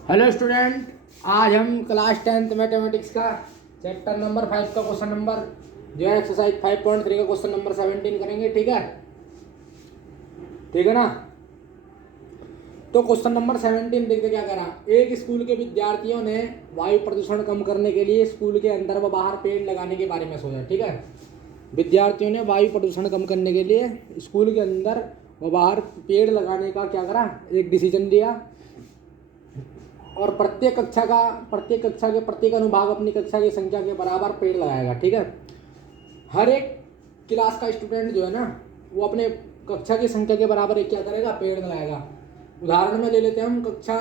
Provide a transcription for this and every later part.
Hello student, आज हम class 10th mathematics का चैप्टर नंबर 5 का क्वेश्चन नंबर जो है एक्सरसाइज 5.3 का क्वेश्चन नंबर 17 करेंगे। ठीक है, ठीक है ना। तो क्वेश्चन नंबर 17 देखते क्या करा। एक स्कूल के विद्यार्थियों ने वायु प्रदूषण कम करने के लिए स्कूल के अंदर व बाहर पेड़ लगाने के बारे में सोचा। ठीक है, विद्यार्थियों ने वायु प्रदूषण कम करने के लिए स्कूल के अंदर व बाहर पेड़ लगाने का क्या करा, एक डिसीजन लिया। और प्रत्येक कक्षा के प्रत्येक अनुभाग अपनी कक्षा की संख्या के बराबर पेड़ लगाएगा। ठीक है, हर एक क्लास का स्टूडेंट जो है ना, वो अपने कक्षा की संख्या के बराबर एक क्या करेगा, पेड़ लगाएगा। उदाहरण में ले लेते हैं हम, कक्षा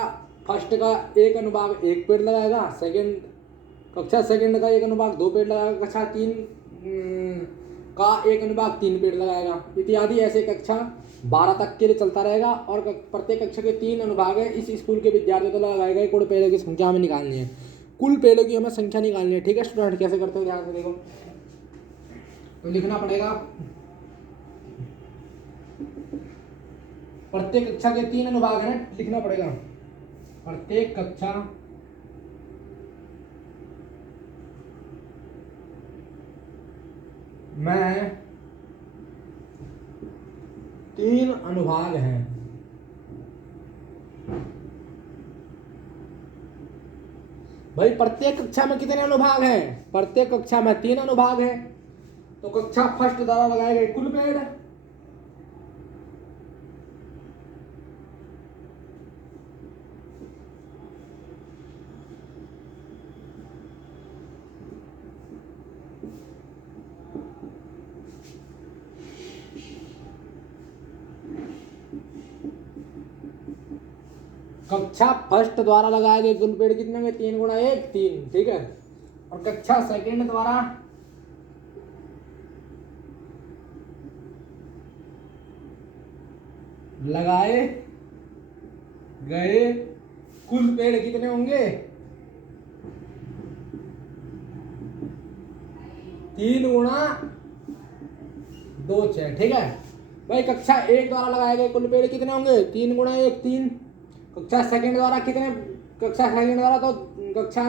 फर्स्ट का एक अनुभाग एक पेड़ लगाएगा, कक्षा सेकंड का एक अनुभाग दो पेड़ लगाएगा, कक्षा तीन का एक अनुभाग तीन पेड़ लगाएगा, इत्यादि। ऐसे कक्षा 12 तक के लिए चलता रहेगा। और प्रत्येक कक्षा के 3 अनुभाग है। इस स्कूल के विद्यार्थियों को लगाए गए कुल पेड़ों की संख्या हमें निकालनी है। कुल पेड़ों की हमें संख्या निकालनी है। ठीक है स्टूडेंट, कैसे करते हो ध्यान से देखो। तो लिखना पड़ेगा, प्रत्येक कक्षा के 3 अनुभाग है, लिखना पड़ेगा प्रत्येक कक्षा में 3 अनुभाग हैं। भाई प्रत्येक कक्षा में कितने अनुभाग हैं? प्रत्येक कक्षा में 3 अनुभाग हैं। तो कक्षा फर्स्ट द्वारा लगाए गए कुल पेड़, कक्षा फर्स्ट द्वारा लगाए गए कुल पेड़ कितने में? 3 गुणा 1 3। ठीक है, और कक्षा सेकंड द्वारा लगाए गए कुल पेड़ कितने होंगे? 3 गुणा 2 6। ठीक है भाई, कक्षा एक द्वारा लगाए गए कुल पेड़ कितने होंगे? 3 गुणा 1 3। कक्षा सेकंड द्वारा कितने? कक्षा सेकंड द्वारा तो कक्षा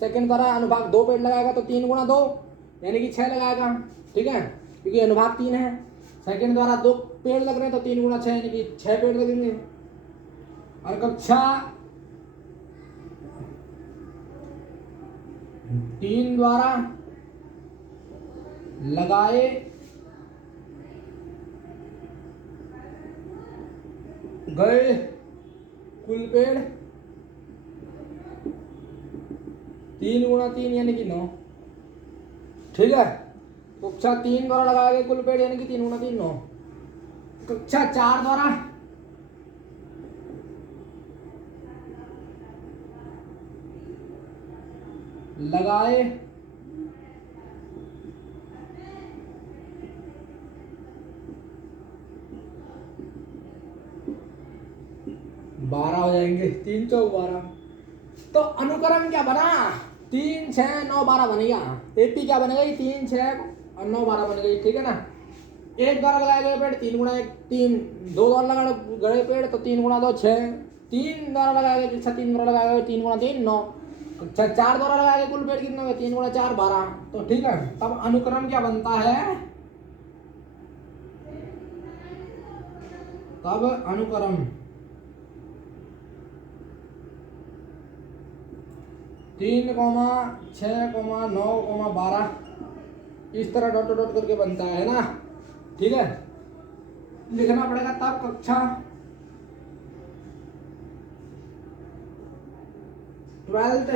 सेकंड द्वारा अनुभाग 2 पेड़ लगाएगा, तो 3 गुणा 2 यानी कि 6 लगाएगा। ठीक है, क्योंकि अनुभाग 3 है। सेकंड द्वारा 2 पेड़ लग रहे हैं, तो 3 गुणा 6 यानी कि 6 पेड़ लगेंगे। और कक्षा 3 द्वारा लगाए गए कुल पेड़ 3 गुणा 3 यानी कि 9। ठीक है, कक्षा 3 द्वारा लगाए गए कुल पेड़ यानी कि 3 गुणा 3 9। कक्षा 4 द्वारा लगाए बारह हो जाएंगे, 3 चौक 12। तो अनुक्रम क्या बना? 3 6 9 12 बन गया। एपी क्या बन गई? 3 6 और 9 12 बन गई। ठीक है ना। एक द्वारा लगाए गए पेड़ 3 गुणा 1 3, 2 द्वारा लगाए गए पेड़ तो 3 गुणा 2 6, 3 द्वारा लगाए गए, 3 द्वारा लगाए गए 3 गुणा 3 9। 4 द्वारा लगाए गए कुल पेड़ कितने हुए? 3 गुणा 4 12। तो ठीक है, तब अनुक्रम क्या बनता है? तब अनुक्रम 3 6 9 12 इस तरह डॉट डॉट करके बनता है ना। ठीक है, लिखना पड़ेगा। तब कक्षा 12th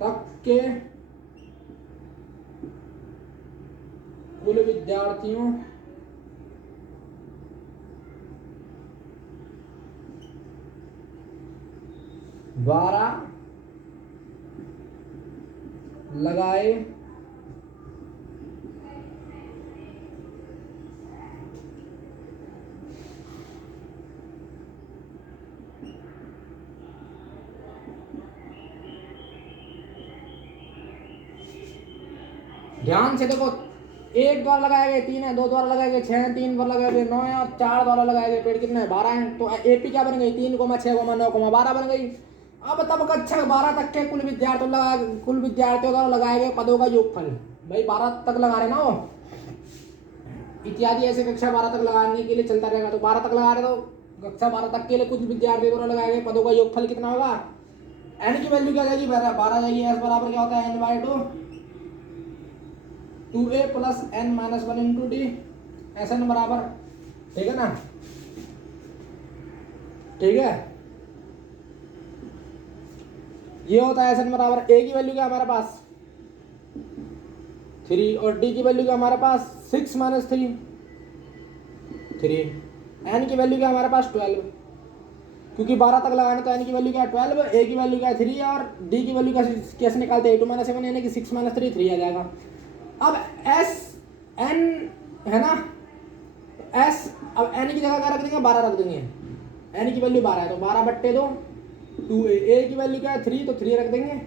तक के कुल विद्यार्थियों द्वारा लगाए ध्यान से देखो, एक द्वारा लगाए गए 3 है, 2 द्वारा लगाए गए 6 है, 3 द्वारा लगाए गए 9 है और 4 द्वारा लगाए गए पेड़ कितने हैं 12 हैं। तो एपी क्या बन गई 3, 6, 9, 12 बन गई। अब तब कक्षा 12 तक के कुल विद्यार्थियों द्वारा लगाए गए पदों का योगफल। भाई 12 तक लगा रहे ना वो, इत्यादि ऐसे कक्षा 12 तक लगाने के लिए चलता रहेगा। तो 12 तक लगा रहे तो कक्षा 12 तक के लिए कुछ विद्यार्थियों द्वारा लगाए गए पदों का योगफल कितना होगा। एन की वैल्यू क्या जाएगी 12 जाएगी। एस बराबर क्या होता है n/2 2a plus n minus 1 into D S N बराबर, ठीक है ना, ठीक है। ये होता है एस एन बराबर ए की वैल्यू क्या हमारे पास 3 और डी की वैल्यू क्या हमारे पास 6 माइनस 3 एन की वैल्यू क्या हमारे पास 12, क्योंकि 12 तक लगाना तो एन की वैल्यू क्या 12, ए की वैल्यू क्या 3 और डी की वैल्यू कैसे निकालते हैं 2 माइनस 7 यानी कि 6 माइनस 3 3 आ जाएगा। अब एस एन है ना, एस अब एन की जगह क्या रख देंगे 12 रख देंगे। एन की वैल्यू 12 है तो 12 बट्टे 2 2a, ए की वैल्यू क्या है 3 तो 3 रख देंगे।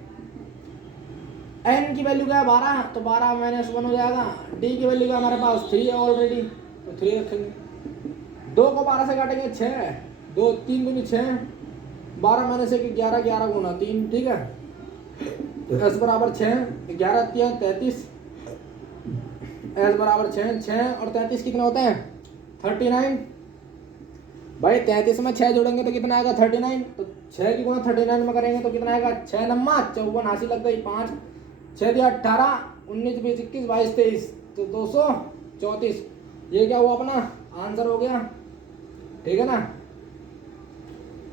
एन की वैल्यू क्या है 12 तो 12 माइनस 1 हो जाएगा। डी की वैल्यू क्या हमारे पास 3 है ऑलरेडी तो 3 रखेंगे। 2 को 12 से काटेंगे 6, 2 3 दूनी 6, 12 माइनस 1 11, 11 गुना 3, ठीक है। एस बराबर 6, 11 3 33, एस बराबर 6, 6 और 33 कितने होते हैं 39। भाई 33 में 6 जोड़ेंगे तो कितना आएगा 39, तो 6 की गुणा 39 में करेंगे तो कितना आएगा 6 नम्मा 54, हासिल लग गई 5, 6 दिया 18, 19 20 21 22 23 तो 234। ये क्या हुआ अपना आंसर हो गया, ठीक है ना।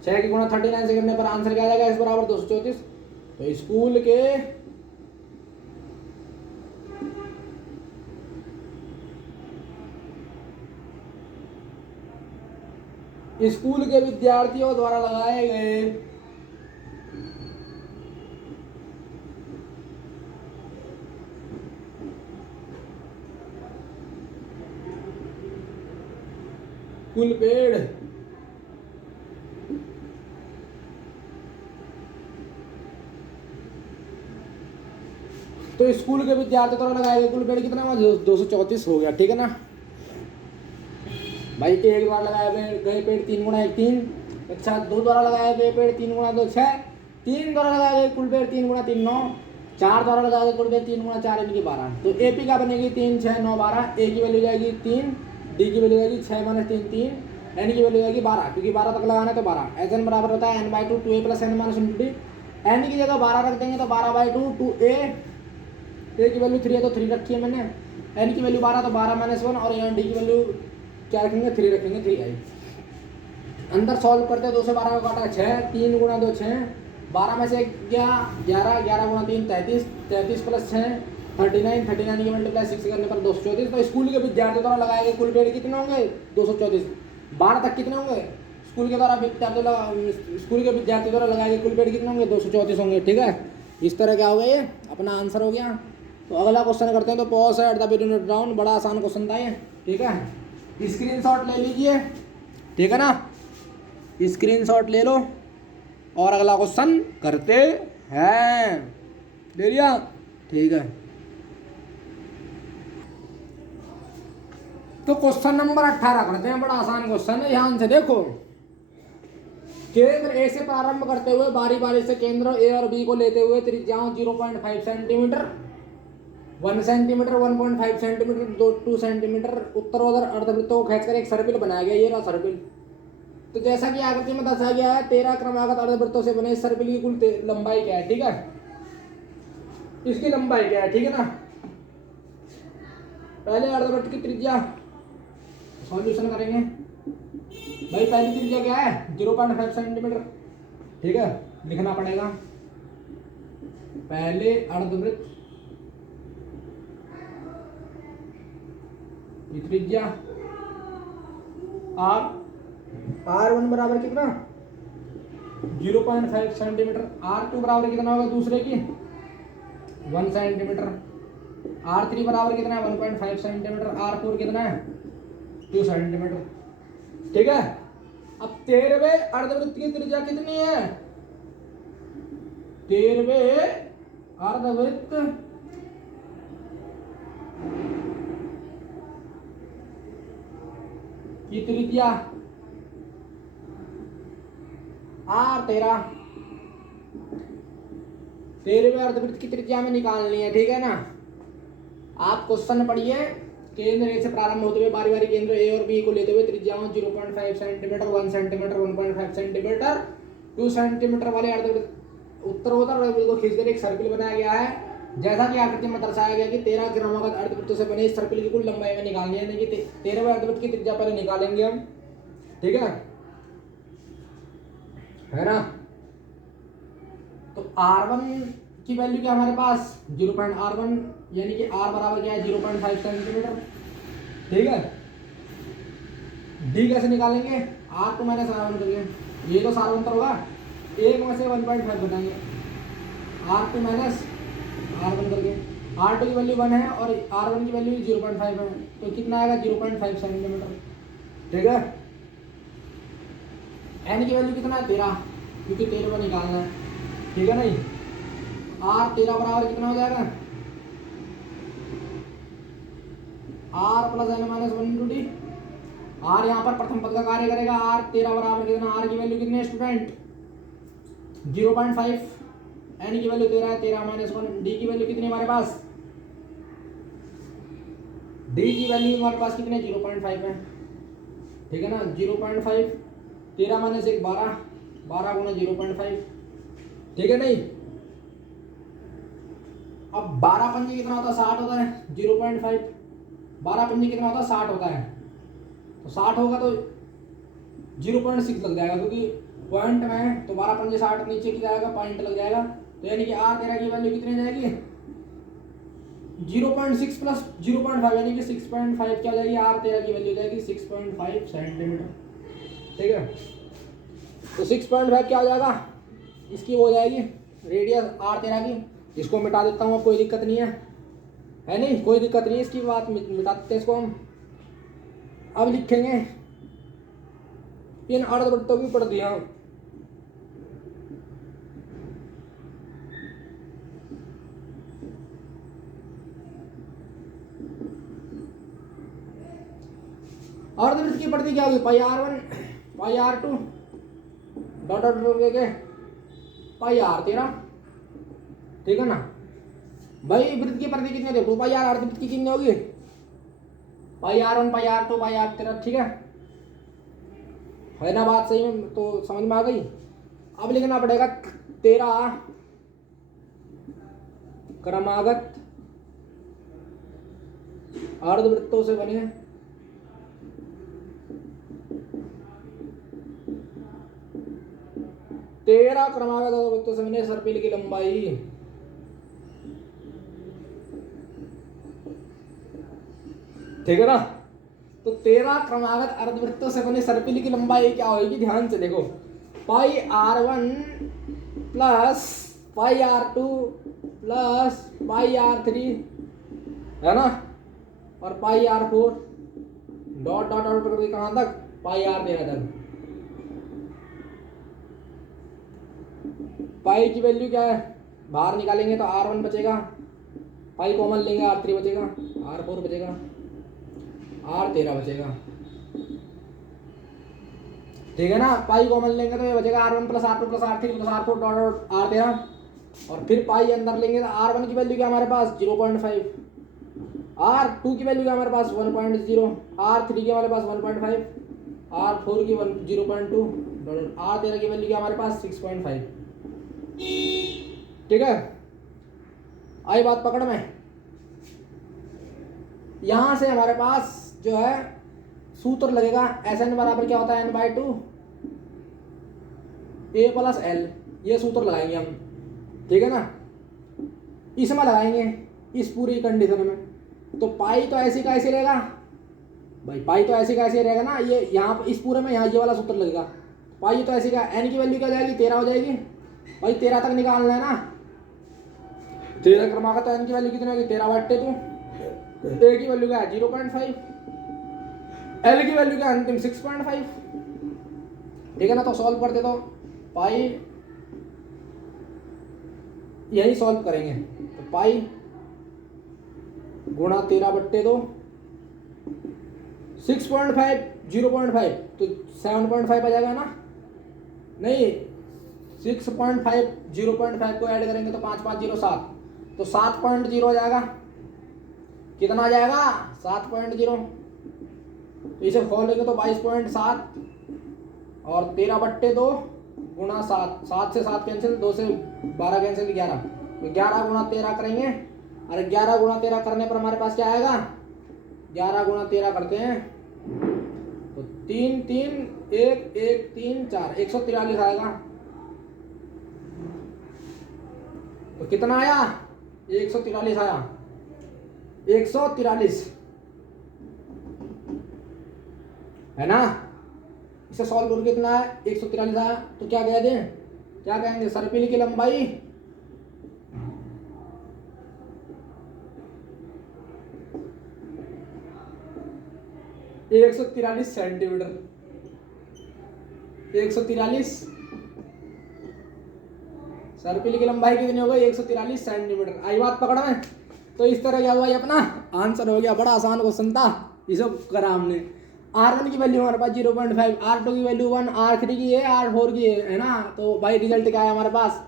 6 की गुणा 39 से करने पर आंसर क्या आ जाएगा इस बराबर 234। तो स्कूल के विद्यार्थियों द्वारा लगाए गए कुल पेड़ तो स्कूल के विद्यार्थियों द्वारा लगाए गए कुल पेड़ कितना हुआ 234 हो गया, ठीक है ना। भाई एक बार लगाए गए पेड़ 3 गुणा 1 3, अच्छा 2 द्वारा लगाए गए पेड़ 3 गुणा 2 6, 3 द्वारा लगाए गए कुल पेड़ 3 गुणा 3 9, 4 द्वारा लगाए गए कुल पेड़ 3 गुणा 4 इनकी 12। तो एपी क्या बनेगी 3 6 9 12, ए की वैल्यू जाएगी 3, डी की वैल्यू जाएगी 6 माइनस 3 3, एन की वैल्यू जाएगी 12 क्योंकि 12 तक लगाना है तो 12। एस एन बराबर होता है n/2 2a plus n minus into D. N की जगह 12 रख देंगे तो 12/2 2a, ए की वैल्यू 3 है तो 3 रखी है मैंने, एन की वैल्यू 12 तो 12 माइनस 1 और यहाँ डी की वैल्यू क्या रखेंगे 3 रखेंगे 3 आई। अंदर सॉल्व करते हैं 2 से 12 का काटा 6, 3 गुणा 2 6, 12 में से 11 11 गुणा 3 33, 33 प्लस 6 39, 39 की मल्टीप्लाई 6 करने पर 234। तो स्कूल के विद्यार्थियों द्वारा लगाए गए कुल पेड़ कितने होंगे 234। 12 तक कितने होंगे स्कूल के विद्यार्थियों द्वारा लगाए गए कुल पेड़ कितने होंगे 234 होंगे, ठीक है। इस तरह क्या हो गया ये अपना आंसर हो गया। तो अगला क्वेश्चन करते हैं। तो पॉज है at the video note down, बड़ा आसान क्वेश्चन था ये, ठीक है। स्क्रीनशॉट ले लीजिए, ठीक है ना, स्क्रीनशॉट ले लो और अगला क्वेश्चन करते हैं। ले लिया, ठीक है। तो क्वेश्चन नंबर 18 करते हैं, बड़ा आसान क्वेश्चन है, ध्यान से देखो। केंद्र ए से प्रारंभ करते हुए बारी बारी से केंद्र ए और बी को लेते हुए त्रिज्याओं 0.5 सेंटीमीटर 1 सेंटीमीटर 1.5 सेंटीमीटर 2 सेंटीमीटर उत्तरोत्तर अर्धवृत्तों को खींचकर एक सर्पिल बनाया गया। ये रहा सर्पिल। तो जैसा कि आकृति में दर्शाया गया है 13 क्रमागत अर्धवृत्तों से बने इस सर्पिल की कुल लंबाई क्या है, ठीक है। इसकी लंबाई क्या है, ठीक है ना। पहले अर्धवृत्त की त्रिज्या सॉल्यूशन करेंगे। भाई पहली त्रिज्या क्या है 0.5 सेंटीमीटर, ठीक है, लिखना पड़ेगा। पहले अर्धवृत्त त्रिज्या R1 बराबर कितना 0.5 सेंटीमीटर, R2 बराबर कितना होगा दूसरे की 1 सेंटीमीटर, R3 बराबर कितना है 1.5 सेंटीमीटर, R4 कितना है 2 सेंटीमीटर, ठीक है। अब 13वें अर्धवृत्त की त्रिज्या कितनी है 13वें अर्धवृत्त की त्रिज्या आर 13वें अर्धवृत्त की त्रिज्या में निकालनी है, ठीक है ना। आप क्वेश्चन पढ़िए। केंद्र ए से प्रारंभ होते हुए बारी बारी केंद्र ए और बी को लेते हुए त्रिज्याओं 0.5 सेंटीमीटर, 1 सेंटीमीटर, 1.5 सेंटीमीटर, 2 सेंटीमीटर वाले अर्धवृत्त उत्तरोत्तर वृत्त को खींचकर एक सर्किल बनाया गया है। जैसा कि आकृति में दर्शाया गया कि 13 क्रमागत अर्धवृत्तों से बने इस सर्किल की कुल लंबाई में निकालनी है, यानी कि 13वें अर्धवृत्त की त्रिज्या पहले निकालेंगे हम, ठीक है ना। तो R1 की वैल्यू क्या हमारे पास 0.R1, यानी कि R बराबर क्या है 0.5 सेंटीमीटर, ठीक है। D कैसे निकालेंगे, R2 माइनस R1 करिए, ये तो सार्वंतर होगा, एक में से 1.5 बताएंगे, R2 माइनस R1 करके। R2 की वैल्यू 1 है और R1 की वैल्यू 0.5 है, तो कितना आएगा 0.5 सेंटीमीटर, ठीक है। N की वैल्यू कितना है 13, क्योंकि 13 को निकालना है, ठीक है नहीं। R 13 बराबर कितना हो जाएगा, R plus N minus 1 into D. R यहाँ पर प्रथम पद का कार्य करेगा। R 13 बराबर कितना, R की वैल्यू कितनी है स्टूडेंट 0.5, N की वैल्यू 13 है, 13 माइनस 1, D की वैल्यू कितनी हमारे पास, D की वैल्यू हमारे पास कितने 0.5 है, ठीक है ना। 0.5, 13 माइनस 1 12, 12 गुना 0.5, ठीक है नहीं। अब 12 पंजे कितना होता है 60 होता है, 0.5 12 पंजे कितना होता है 60 होता है, तो 60 होगा तो 0.6 लग जाएगा, क्योंकि पॉइंट में है तो 12 पंजे 60 नीचे की जाएगा, पॉइंट लग जाएगा, तो यानी कि R 13 की वैल्यू कितनी जाएगी 0.6 प्लस 0.5, यानी कि 6.5 क्या हो जाएगी, R 13 की वैल्यू जाएगी 6.5 सेंटीमीटर, ठीक है। तो 6.5 क्या हो जाएगा, इसकी वो हो जाएगी रेडियस R 13 की। इसको मिटा देता हूँ, कोई दिक्कत नहीं है नहीं, कोई दिक्कत नहीं है, इसकी बात मिटा देते हैं इसको हम। अब लिखेंगे इन अर्धवृत्तों की पढ़ दिया, अर्धवृत्त की पढ़ती क्या होगी, पाई R1 पाई R2 डॉट डॉट के पाई R 13, ठीक है ना भाई। वृत्त की परिधि कितनी होती है 2 पाई R, अर्धवृत्त की कितनी होगी पाई R1 पाई R2 पाई R 13, ठीक है ना बात सही में, तो समझ में आ गई। अब लिखना पड़ेगा 13 क्रमागत अर्धवृत्तों से बने 13 क्रमागत अर्धवृत्तों से बने सर्पिल की लंबाई, ठीक है ना। तो 13 क्रमागत अर्धवृत्तों से बने सर्पिल की लंबाई क्या होगी, ध्यान से देखो, पाई R1 plus pi R2 plus pi R3, है ना, और पाई R4 डॉट डॉट डॉट करके कहाँ तक पाई R 13 तक। पाई की वैल्यू क्या है, बाहर निकालेंगे तो R1 बचेगा, पाई कॉमन लेंगे R3 बचेगा, R4 बचेगा, R 13 बचेगा, ठीक है ना। पाई कॉमन लेंगे तो ये बचेगा R1 plus R2 plus R3 plus R4 dot dot R 13, और फिर पाई अंदर लेंगे तो R1 की वैल्यू क्या हमारे पास 0.5, R2 की वैल्यू क्या हमारे पास 1.0, R3 की हमारे पास 1.5, R4 की 0.2, R 13 की वैल्यू क्या हमारे पास 6.5, ठीक है। आई बात पकड़ में। यहां से हमारे पास जो है सूत्र लगेगा Sn बराबर क्या होता है n/2 a प्लस l, ये सूत्र लगाएंगे हम, ठीक है ना। इसमें लगाएंगे इस पूरी कंडीशन में, तो पाई तो ऐसी का ऐसे रहेगा भाई, पाई तो ऐसे का ऐसे रहेगा ना, ये यहाँ पर इस पूरे में यहाँ ये वाला सूत्र लगेगा, पाई तो ऐसे का, n की वैल्यू क्या जाएगी 13 हो जाएगी भाई, 13 तक निकालना है ना, 13 क्रमागत, तो n की वैल्यू कितनी होगी 13/2, a की वैल्यू क्या है 0.5, l की वैल्यू क्या है अंतिम 6.5, ठीक है ना। तो सॉल्व करते तो पाई यही सॉल्व करेंगे, तो पाई गुणा 13/2 6.5 0.5 तो 7.5 आ जाएगा ना, नहीं 6.5 0.5 को ऐड करेंगे तो 5507, तो 7.0 आ जाएगा। कितना आ जाएगा 7.0, तो इसे खोलेंगे तो 22.7 और 13/2 गुणा 7, 7 से 7 कैंसिल, 2 से 12 कैंसिल, 11, तो 11 गुणा 13 करेंगे। अरे 11 गुणा 13 करने पर हमारे पास क्या आएगा, 11 गुणा 13 करते हैं तो 3 3 1 1 3 4 143 आएगा। तो कितना आया 143 आया, 143 है ना। इसे सॉल्व करके कितना है 143 आया, तो क्या कह दें, क्या कहेंगे, सर्पिल की लंबाई 143 सेंटीमीटर, 143 सर्पिल की लंबाई कितनी हो गई 143 सेंटीमीटर। आई बात पकड़ में। तो इस तरह क्या हुआ, ये अपना आंसर हो गया। बड़ा आसान क्वेश्चन था, इसे करा हमने। R1 की वैल्यू हमारे पास 0.5, R2 की वैल्यू 1, R3 की है, R4 की है ना। तो भाई रिजल्ट क्या है हमारे पास,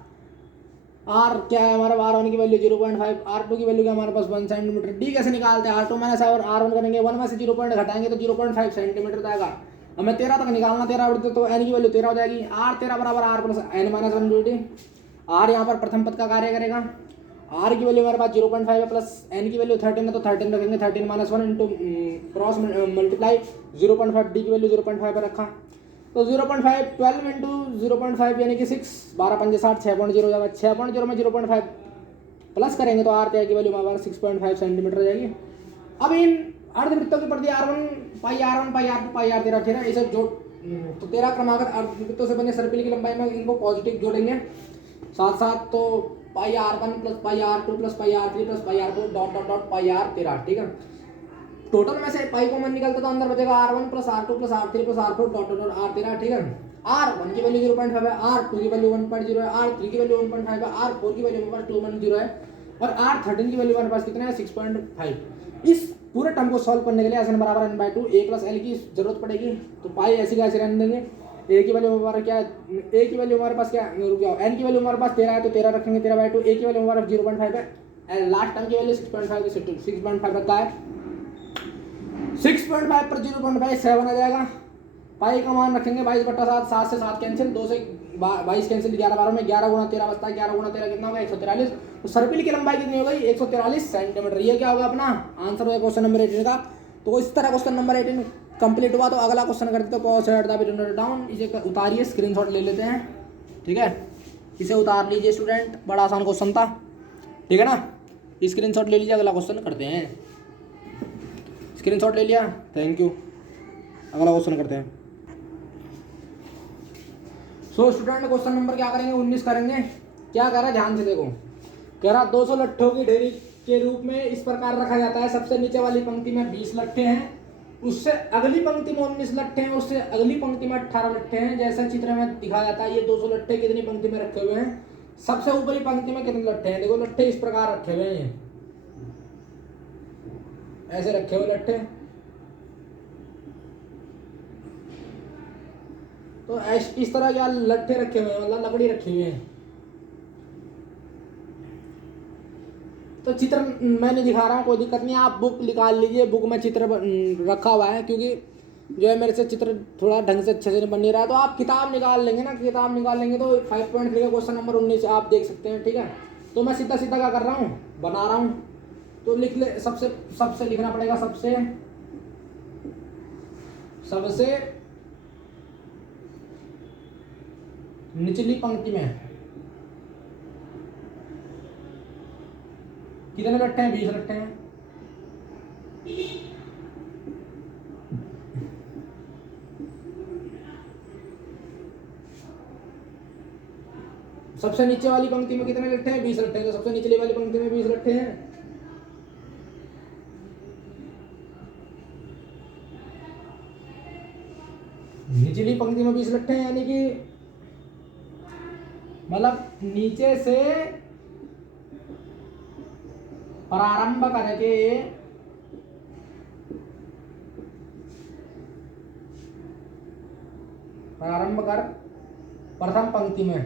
R क्या है हमारा, R1 की वैल्यू 0.5, R2 की वैल्यू क्या हमारे पास 1 सेंटीमीटर। डी कैसे निकालते हैं, R2 माइनस और R1 करेंगे, 1 में से 0 पॉइंट घटाएंगे तो 0.5 सेंटीमीटर आएगा। हमें 13 तक निकालना, 13 बढ़ते तो n की वैल्यू 13 हो जाएगी। R13 बराबर R plus n minus 1 duty. R यहाँ पर प्रथम पद का कार्य करेगा। R की वैल्यू हमारे पास 0.5 है, प्लस n की वैल्यू 13 है तो 13 रखेंगे, 13 minus 1 into cross multiply 0.5, D की वैल्यू 0.5 पर रखा तो 0.5 12 इंटू 0.5 यानी कि 6, 12 पंजे 60, 6.0 हो जाएगा। 6.0 में 0.5 प्लस करेंगे तो R की वैल्यू हमारे 6.5 सेंटीमीटर हो जाएगी। अब इन अर्धवृत्तों की प्रति R1 पाई R2 पाई R13 ठीक है, इसे जोड़ तो 13 क्रमागत अर्धवृत्तों से बने सर्पिल की लंबाई में इनको पॉजिटिव जोड़ेंगे साथ साथ, तो pi R1 plus pi R2 plus pi R3 plus pi R4 dot dot dot pi R13 ठीक है। टोटल में से पाई कॉमन निकलता तो अंदर बचेगा R1 plus R2 plus R3 plus R4 dot dot R13 ठीक है। R1 की वैल्यू 0.5 है, R2 की वैल्यू 1.0 है, R3 की वैल्यू 1.5 है, R4 की वैल्यू हमारे पास 2.0 है और R13 की वैल्यू हमारे पास कितना है 6.5। इस पूरे टर्म को सॉल्व करने के लिए SN बराबर n/2 a प्लस l की जरूरत पड़ेगी। तो पाई ऐसी कैसे रहने देंगे, ए की वैल्यू हमारा क्या है, ए की वैल्यू हमारे पास क्या रुक जाओ, एन की वैल्यू हमारे पास 13 है तो 13 रखेंगे, 13/2, ए की वैल्यू हमारे पास 0.5 है एंड लास्ट टर्म की वैल्यू 6.5 रखा है। 6.5 पर 0.5 7 आ जाएगा। पाई का मान रखेंगे 22/7, 7 से 7 कैंसिल, 2 से 22 कैंसिल, 11 12 में 11 गुणा 13 बचता है, 11 गुणा 13 कितना होगा 143। तो सर्पिल की लंबाई कितनी हो गई 143 सेंटीमीटर। ये क्या होगा अपना आंसर होगा क्वेश्चन नंबर 18 का। तो इस तरह क्वेश्चन नंबर 18 कंप्लीट हुआ। तो अगला क्वेश्चन करते तो pause at the bit down, इसे उतारिए, स्क्रीनशॉट ले लेते हैं ठीक है। इसे उतार लीजिए स्टूडेंट, बड़ा आसान क्वेश्चन था ठीक है ना। स्क्रीनशॉट ले लीजिए, अगला क्वेश्चन करते हैं। स्क्रीनशॉट ले लिया, थैंक यू। अगला क्वेश्चन करते हैं। सो स्टूडेंट क्वेश्चन नंबर क्या करेंगे 19 करेंगे। क्या कह रहा है ध्यान से देखो, कह रहा 200 लट्ठों की ढेरी के रूप में इस प्रकार रखा जाता है। सबसे नीचे वाली पंक्ति में 20 लट्ठे हैं, उससे अगली पंक्ति में 19 लट्ठे हैं, उससे अगली पंक्ति में 18 लट्ठे हैं। जैसा चित्र में दिखाया जाता है ये 200 लट्ठे कितनी पंक्ति में रखे हुए हैं, सबसे ऊपरी पंक्ति में कितने लट्ठे हैं। देखो लट्ठे इस प्रकार रखे हुए हैं, ऐसे रखे हुए लट्ठे। तो इस तरह के लट्ठे रखे हुए हैं, मतलब लकड़ी रखी हुई है। तो चित्र मैंने दिखा रहा हूँ, कोई दिक्कत नहीं, आप बुक निकाल लीजिए, बुक में चित्र रखा हुआ है। क्योंकि जो है मेरे से चित्र थोड़ा ढंग से अच्छे से बन नहीं रहा है, तो आप किताब निकाल लेंगे ना, किताब निकाल लेंगे तो 5.3 का क्वेश्चन नंबर 19 आप देख सकते हैं ठीक है। तो मैं सीधा सीधा क्या कर रहा हूँ, बना रहा हूँ। तो लिख ले, सबसे लिखना पड़ेगा, सबसे निचली पंक्ति में कितने लट्ठे हैं 20 लट्ठे हैं। सबसे नीचे वाली पंक्ति में कितने लट्ठे हैं 20 लट्ठे हैं। तो सबसे निचली वाली पंक्ति में 20 लट्ठे हैं। निचली पंक्ति में 20 लट्ठे हैं, यानी कि मतलब नीचे से प्रारंभ करके प्रारंभ कर प्रथम पंक्ति में।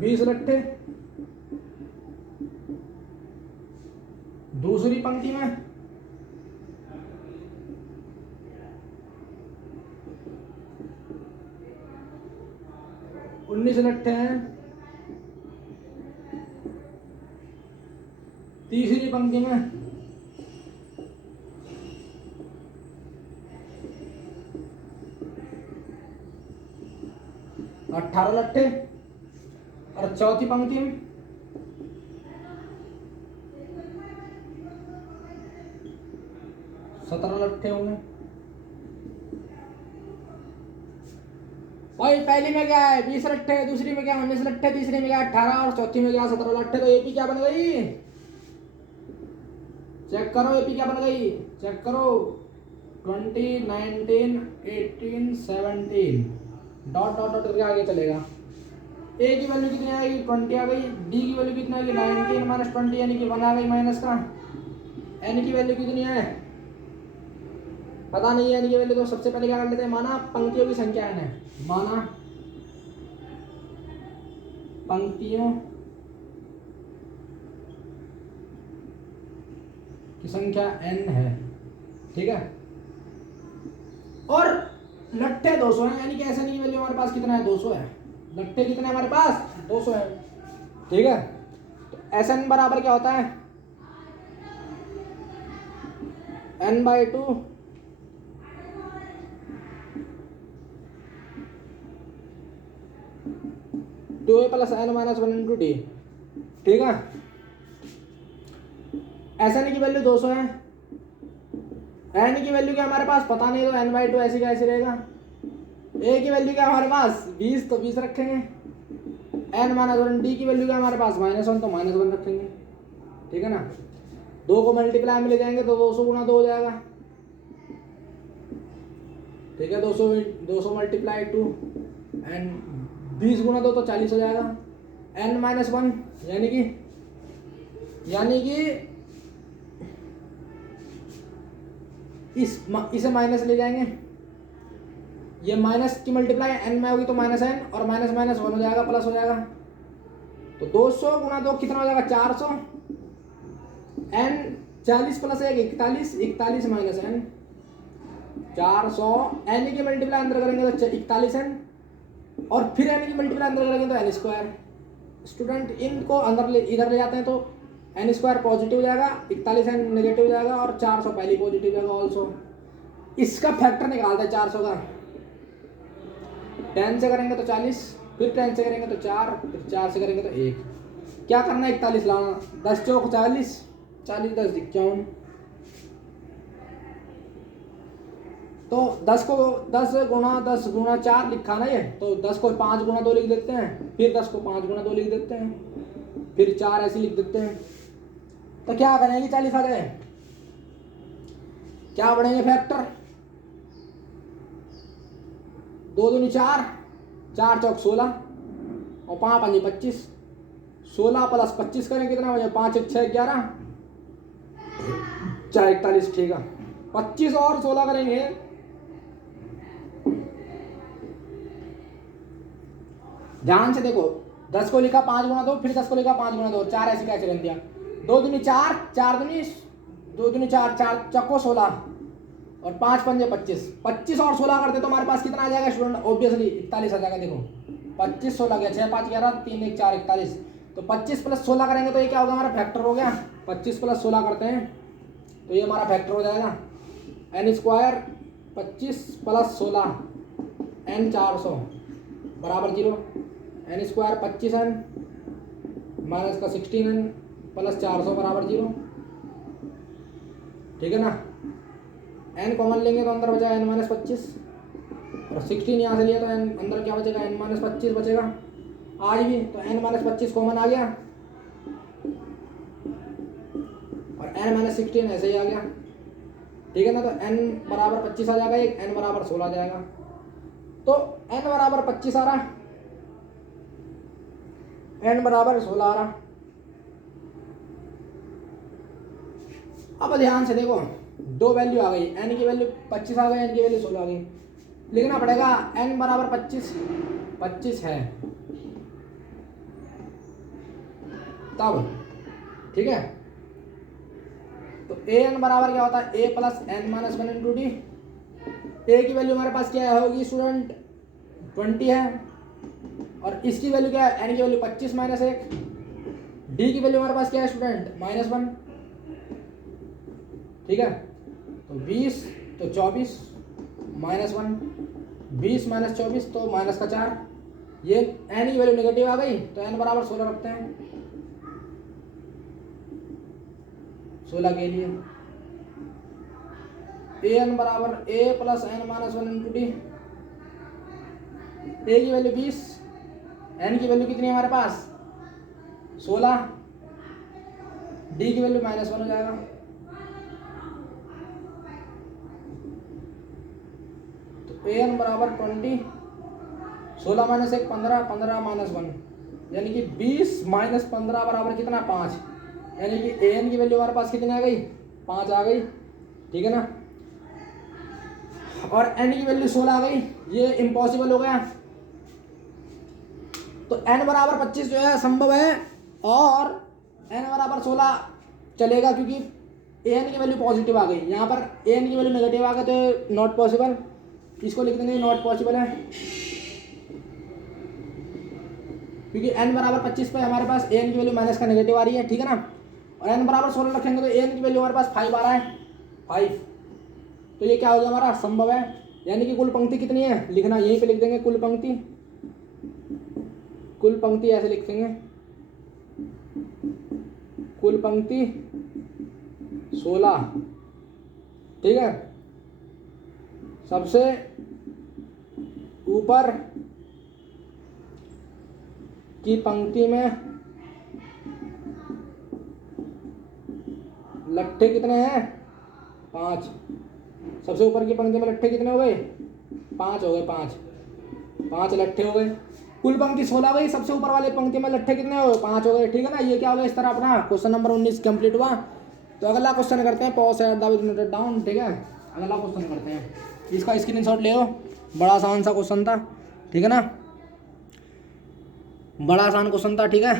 बीस लट्ठे दूसरी पंक्ति में, 19 लट्ठे हैं तीसरी पंक्ति में, 18 लट्ठे और चौथी पंक्ति में 17 लट्ठे होंगे। भाई पहली में क्या है 20 लट्ठे, दूसरी में क्या 19 लट्ठे, तीसरी में क्या 18 और चौथी में क्या 17 लट्ठे। तो एपी क्या बन गई, चेक करो एपी क्या बन गई, चेक करो 20, 19, 18, 17 डॉट डॉट डॉट करके आगे चलेगा। ए की वैल्यू कितनी आएगी 20 आ गई, डी की वैल्यू कितनी आएगी 19 माइनस 20 यानी कि 1 आ गई माइनस का। एन की वैल्यू कितनी है पता नहीं है, एन की वैल्यू तो सबसे पहले क्या कर लेते हैं, माना पंक्तियों की संख्या एन है, माना पंक्तियों की संख्या n है, ठीक है। और लट्ठे 200 है, यानी कि ऐसा नहीं वैल्यू हमारे पास कितना है 200 है, लट्ठे कितने हमारे पास 200 है, ठीक है। तो Sn बराबर क्या होता है n/2 2a plus n minus 1 into D, ठीक है। Sn की वैल्यू 200 है, n की वैल्यू क्या हमारे पास पता नहीं, तो n/2 ऐसे का ऐसे रहेगा। a की वैल्यू क्या हमारे पास 20 तो 20 रखेंगे, n माइनस 1, डी की वैल्यू क्या हमारे पास -1 तो -1 रखेंगे, ठीक है ना। 2 को मल्टीप्लाई में ले जाएंगे तो 200 गुणा 2 हो जाएगा, ठीक है। 200 मल्टीप्लाई 2 एंड 20 गुणा 2 तो 40 हो जाएगा। n माइनस 1 यानी कि इसे माइनस ले जाएंगे, ये माइनस की मल्टीप्लाई n में होगी तो -n और माइनस माइनस 1 हो जाएगा प्लस हो जाएगा। तो 200 गुणा 2 कितना हो जाएगा 400, n 40 plus 1 41, 41 minus n 400, n की मल्टीप्लाई अंदर करेंगे तो 41n और फिर n की मल्टीप्लाई अंदर करेंगे तो n स्क्वायर। स्टूडेंट इनको अंदर इधर ले जाते हैं तो n स्क्वायर पॉजिटिव हो जाएगा, 41n नेगेटिव हो जाएगा और 400 पहली पॉजिटिव हो जाएगा ऑल्सो। इसका फैक्टर निकालते हैं 400 का, 10 से करेंगे तो 40, फिर 10 से करेंगे तो 4, फिर 4 से करेंगे तो 1। क्या करना है 41 लाना, 10 चौक 40, 40 10 51। तो 10 गुणा 4 लिखा ना ये, तो 10 को 5 गुणा 2 लिख देते हैं, फिर 10 को 5 गुणा 2 लिख देते हैं, फिर 4 ऐसे लिख देते हैं। तो क्या बनेगी 40 आ गए, क्या बढ़ेंगे फैक्टर 2 दूनी 4, 4 चौक 16 और 5 5 25, 16 प्लस 25 करें कितना बचे 5 1 6 11 4 41, ठीक है। 25 और 16 करेंगे, ध्यान से देखो 10 को लिखा 5 गुणा 2, फिर 10 को लिखा 5 गुणा 2, 4 ऐसे कैसे रख दिया, 2 दूनी 4, 4 दूनी 2 दूनी 4, 4 चौको 16 और 5 पंजे 25, 25 और 16 करते तो हमारे पास कितना आ जाएगा स्टूडेंट, ऑब्वियसली 41 आ जाएगा। देखो 25 16 गया 6 5 11 3 1 4 41, तो 25 प्लस 16 करेंगे तो ये क्या होगा हमारा फैक्टर हो गया। 25 प्लस 16 करते हैं तो ये हमारा फैक्टर हो जाएगा n स्क्वायर 25 प्लस 16 n 400 बराबर 0, n स्क्वायर 25n माइनस का 16n प्लस 400 बराबर 0, ठीक है ना। n कॉमन लेंगे तो अंदर बचेगा n माइनस 25 और 16 यहाँ से लिया तो n अंदर क्या बचेगा n माइनस 25 बचेगा आज भी, तो n माइनस 25 कॉमन आ गया और n माइनस 16 ऐसे ही आ गया, ठीक है ना। तो n बराबर 25 आ जाएगा, एक n बराबर 16 आ जाएगा, तो n बराबर 25 आ रहा, n बराबर 16 आ रहा। अब ध्यान से देखो दो वैल्यू आ गई, एन की वैल्यू 25 आ गई, एन की वैल्यू 16 आ गई। लिखना पड़ेगा एन बराबर 25 है तब, ठीक है। तो ए एन बराबर क्या होता है, A plus N minus one into D. A की वैल्यू हमारे पास क्या होगी स्टूडेंट, 20 है, और इसकी वैल्यू क्या है, एन की वैल्यू 25 माइनस 1। डी की वैल्यू हमारे पास क्या है स्टूडेंट, -1, ठीक है। तो 20 तो 24 -1, 20 माइनस 24 तो माइनस का 4। ये एन की वैल्यू नेगेटिव आ गई तो एन बराबर 16 रखते हैं, 16 के लिए ए एन बराबर A plus N minus one into D. A की वैल्यू 20, एन की वैल्यू कितनी है हमारे पास 16, डी की वैल्यू -1 हो जाएगा। तो ए एन बराबर 20, 16 माइनस 1 15, 15 माइनस 1, यानी कि 20 माइनस 15 बराबर कितना 5, यानी कि ए एन की वैल्यू हमारे पास कितनी आ गई 5 आ गई, ठीक है ना। और एन की वैल्यू 16 आ गई, ये इम्पॉसिबल हो गया। तो एन बराबर 25 जो है संभव है, और एन बराबर 16 चलेगा क्योंकि ए एन की वैल्यू पॉजिटिव आ गई। यहाँ पर ए एन की वैल्यू नेगेटिव आ गई तो नॉट पॉसिबल, इसको लिख देंगे नॉट पॉसिबल है, क्योंकि एन बराबर 25 पे हमारे पास ए एन की वैल्यू माइनस का नेगेटिव आ रही है, ठीक है ना। और एन बराबर 16 रखेंगे तो ए एन की वैल्यू हमारे पास 5 आ रहा है, 5। तो ये क्या हो गया हमारा संभव है, यानी कि कुल पंक्ति कितनी है लिखना, यहीं पे लिख देंगे कुल पंक्ति ऐसे लिख देंगे, कुल पंक्ति 16, ठीक है। सबसे ऊपर की पंक्ति में लट्ठे कितने हैं 5, सबसे ऊपर की पंक्ति में लट्ठे कितने हो गए 5 हो गए, 5 लट्ठे हो गए। कुल पंक्ति 16 गई, सबसे ऊपर वाले पंक्ति में लट्ठे कितने हो गए 5 हो गए, ठीक है ना। ये क्या हो गया इस तरह अपना क्वेश्चन नंबर 19 कंप्लीट हुआ। तो अगला क्वेश्चन करते हैं, pause at the noted down, ठीक है। अगला क्वेश्चन करते हैं, इसका स्क्रीनशॉट ले लो, बड़ा आसान सा क्वेश्चन था, ठीक है ना, बड़ा आसान क्वेश्चन था, ठीक है।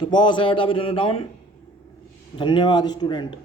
तो pause at the noted down. धन्यवाद स्टूडेंट।